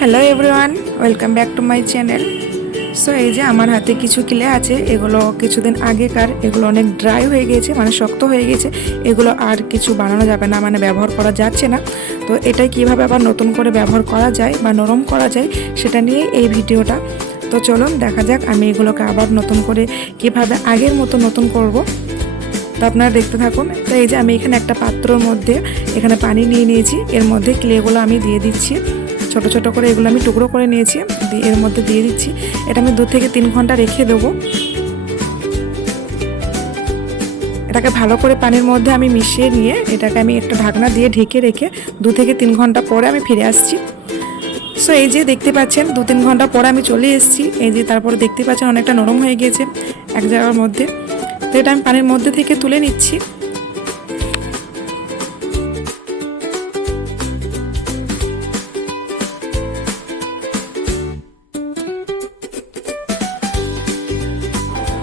Hello everyone, welcome back to my channel. So এই যে আমার হাতে কিছু কিলে আছে, এগুলো কিছুদিন আগেকার, এগুলো অনেক ড্রাই হয়ে গিয়েছে, মানে শক্ত হয়ে গেছে। এগুলো আর কিছু বানানো যাবে না, মানে ব্যবহার করা যাচ্ছে না। তো এটাই কিভাবে আবার নতুন করে ব্যবহার করা যায় বা নরম করা যায় সেটা নিয়ে এই ভিডিওটা। তো চলুন দেখা যাক আমি এগুলোকে আবার নতুন করে কিভাবে আগের মতো নতুন করব। তো আপনারা দেখতে থাকুন। তো এই যে আমি এখানে একটা পাত্রের মধ্যে এখানে পানি নিয়ে নিয়েছি, এর মধ্যে ক্লেগুলো আমি দিয়ে দিচ্ছি। ছোট ছোট করে এগুলো আমি টুকরো করে নিয়েছি, এর মধ্যে দিয়ে দিচ্ছি। এটা আমি 2 থেকে 3 ঘন্টা রেখে দেবো। এটাকে ভালো করে পানির মধ্যে আমি মিশিয়ে নিয়ে এটাকে আমি একটা ঢাকনা দিয়ে ঢেকে রেখে 2 থেকে 3 ঘন্টা পরে আমি ফিরে আসছি। সো এই যে দেখতে পাচ্ছেন 2-3 ঘন্টা পরে আমি চলে এসেছি। এই যে তারপরে দেখতে পাচ্ছেন অনেকটা নরম হয়ে গিয়েছে এক জায়গার মধ্যে। তো এটা আমি পানির মধ্যে থেকে তুলে নিচ্ছি।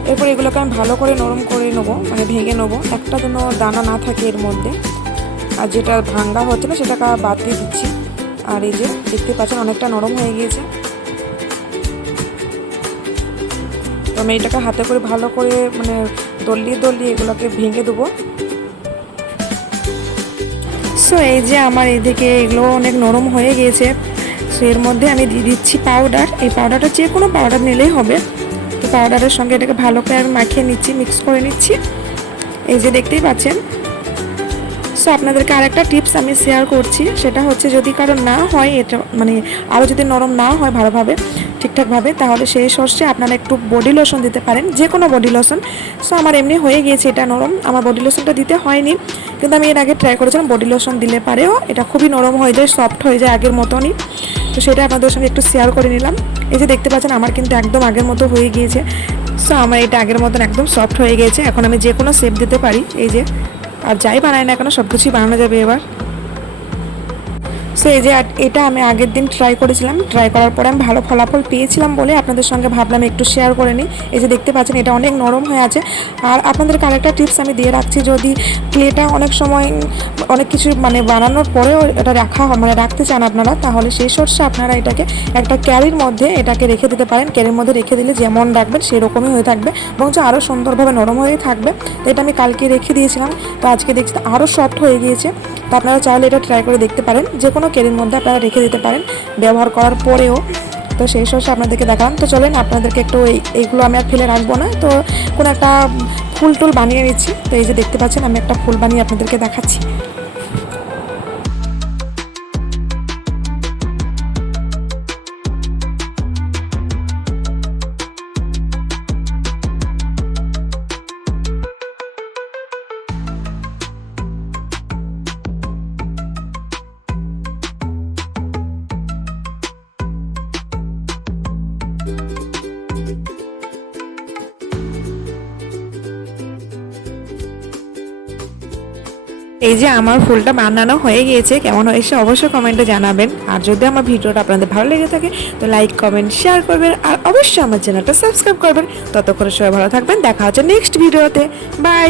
এরপর এগুলোকে আমি ভালো করে নরম করে নেবো, মানে ভেঙে নেবো, একটা যেন দানা না থাকে এর মধ্যে। আর যেটা ভাঙ্গা হচ্ছে না সেটাকে বাদ দিয়ে দিচ্ছি। আর এই যে দেখতে পাচ্ছেন অনেকটা নরম হয়ে গিয়েছে। তো আমি এটাকে হাতে করে ভালো করে মানে দলিয়ে দলিয়ে এগুলোকে ভেঙে দেবো। সো এই যে আমার এইদিকে এগুলো অনেক নরম হয়ে গিয়েছে। সো এর মধ্যে আমি দিয়ে দিচ্ছি পাউডার। এই পাউডারটা যে কোনো পাউডার নিলেই হবে। তো পাউডারের সঙ্গে এটাকে ভালো করে আমি মাখিয়ে নিচ্ছি, মিক্স করে নিচ্ছি। এই যে দেখতেই পাচ্ছেন। সো আপনাদেরকে আরেকটা টিপস আমি শেয়ার করছি, সেটা হচ্ছে যদি কারো না হয় এটা, মানে আরও যদি নরম না হয় ভালোভাবে ঠিকঠাকভাবে, তাহলে সেই সর্ষে আপনারা একটু বডি লোশন দিতে পারেন, যে কোনো বডি লোশন। সো আমার এমনি হয়ে গিয়েছে এটা নরম, আমার বডি লোশনটা দিতে হয়নি, কিন্তু আমি এর আগে ট্রাই করেছিলাম বডি লোশন দিলে পারেও এটা খুবই নরম হয়ে যায়, সফট হয়ে যায় আগের মতনই। তো সেটা আপনাদের সঙ্গে একটু শেয়ার করে নিলাম। এই যে দেখতে পাচ্ছেন আমার কিন্তু একদম আগের মতো হয়ে গিয়েছে। সো আমার এটা আগের মতন একদম সফট হয়ে গিয়েছে। এখন আমি যে কোনো শেপ দিতে পারি। এই যে আর যাই বানাই না কেন সব কিছুই বানানো যাবে এবার। সো এই যে এটা আমি আগের দিন ট্রাই করেছিলাম, ট্রাই করার পরে আমি ভালো ফলাফল পেয়েছিলাম বলে আপনাদের সঙ্গে ভাবলাম একটু শেয়ার করে নিই। এই যে দেখতে পাচ্ছেন এটা অনেক নরম হয়ে আছে। আর আপনাদেরকে আরেকটা টিপস আমি দিয়ে রাখছি, যদি ক্লেটা অনেক সময় অনেক কিছু মানে বানানোর পরেও এটা রাখতে চান আপনারা, তাহলে সেই সর্ষে আপনারা এটাকে একটা ক্যারির মধ্যে এটাকে রেখে দিতে পারেন। ক্যারির মধ্যে রেখে দিলে যেমন রাখবেন সেরকমই হয়ে থাকবে, বরঞ্চ আরও সুন্দরভাবে নরম হয়ে থাকবে। তো এটা আমি কালকে রেখে দিয়েছিলাম, তো আজকে দেখছি আরও সফট হয়ে গিয়েছে। তো আপনারা চাইলে এটা ট্রাই করে দেখতে পারেন, যে কোনো ক্যারির মধ্যে আপনারা রেখে দিতে পারেন ব্যবহার করার পরেও। তো সেই সর্ষে আপনাদেরকে দেখালাম। তো চলেন আপনাদেরকে একটু এইগুলো আমি আর ফেলে রাখবো না, তো কোনো একটা ফুল টুল বানিয়ে নিচ্ছি। তো এই যে দেখতে পাচ্ছেন আমি একটা ফুল বানিয়ে আপনাদেরকে দেখাচ্ছি। এই যে আমার ফুলটা বানানো হয়ে গিয়েছে, কেমন হয়েছে অবশ্যই কমেন্টে জানাবেন। আর যদি আমার ভিডিওটা আপনাদের ভালো লেগে থাকে তো লাইক কমেন্ট শেয়ার করবেন, আর অবশ্যই আমার চ্যানেলটা সাবস্ক্রাইব করবেন। ততক্ষণ সবাই ভালো থাকবেন, দেখা হচ্ছে নেক্সট ভিডিওতে। বাই।